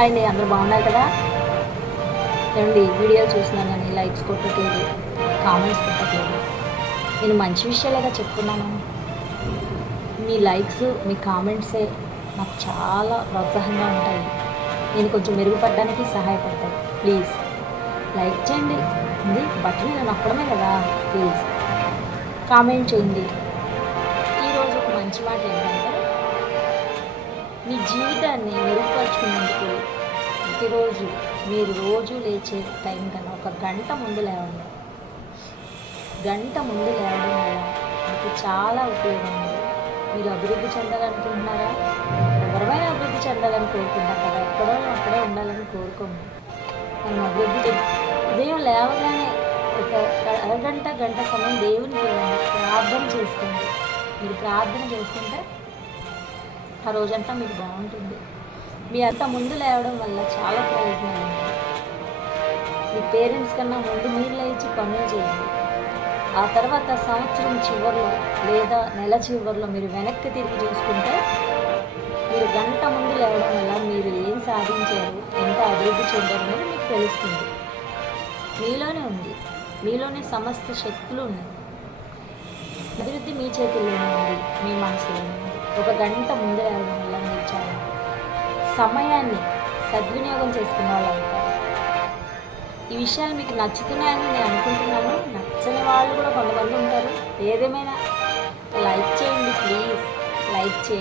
Hi అండి, అందరూ బాగున్నారు కదా. ఏమండి, వీడియోలు చూస్తున్నాను కానీ లైక్స్ కొట్టట్లేదు, కామెంట్స్ పెట్టట్లేదు. నేను మంచి విషయాలుగా చెప్తున్నాను. మీ లైక్స్, మీ కామెంట్సే నాకు చాలా ప్రోత్సాహంగా ఉంటాయి. నేను కొంచెం మెరుగుపడడానికి సహాయపడతాయి. ప్లీజ్ లైక్ చేయండి. ఇది బట్టలు నేను నొక్కడమే కదా. ప్లీజ్ కామెంట్ చేయండి. ఈరోజు ఒక మంచి మాట ఏంటంటే, మీ జీవితాన్ని మెరుగుపరుచుకునేందుకు ప్రతిరోజు మీరు రోజు లేచే టైం కన్నా ఒక గంట ముందు లేవండి. గంట ముందు లేవడం వల్ల మీకు చాలా ఉపయోగం ఉంది. మీరు అభివృద్ధి చెందాలనుకుంటున్నారా? ఎవరైనా అభివృద్ధి చెందాలని కోరుకుంటారు కదా. ఎక్కడో అక్కడే ఉండాలని కోరుకోండి. మనం అభివృద్ధి ఉదయం లేవగానే ఒక అరగంట గంట సమయం దేవునికి ప్రార్థన చేసుకోండి. మీరు ప్రార్థన చేసుకుంటే ఆ రోజంతా మీకు బాగుంటుంది. మీ అంత ముందు లేవడం వల్ల చాలా ప్రయోజనాలు ఉన్నాయి. మీ పేరెంట్స్ కన్నా ముందు మీరు లేచి పనులు చేయండి. ఆ తర్వాత సంవత్సరం చివరిలో లేదా నెల చివరిలో మీరు వెనక్కి తిరిగి చూసుకుంటే, మీరు గంట ముందు లేవడం వల్ల మీరు ఏం సాధించారు, ఎంత అభివృద్ధి చెందారు అనేది మీకు తెలుస్తుంది. మీలోనే ఉంది. మీలోనే సమస్త శక్తులు ఉన్నాయి. అభివృద్ధి మీ చేతుల్లోనే ఉంది, మీ మనసులోనే ఉంది. ఒక గంట ముందు రావడం వల్ల మీరు చాలా సమయాన్ని సద్వినియోగం చేసుకున్న వాళ్ళు అవుతారు. ఈ విషయాలు మీకు నచ్చుతున్నాయని నేను అనుకుంటున్నాను. నచ్చని వాళ్ళు కూడా కొంతమంది ఉంటారు. ఏదేమైనా లైక్ చేయండి, ప్లీజ్ లైక్ చేయండి.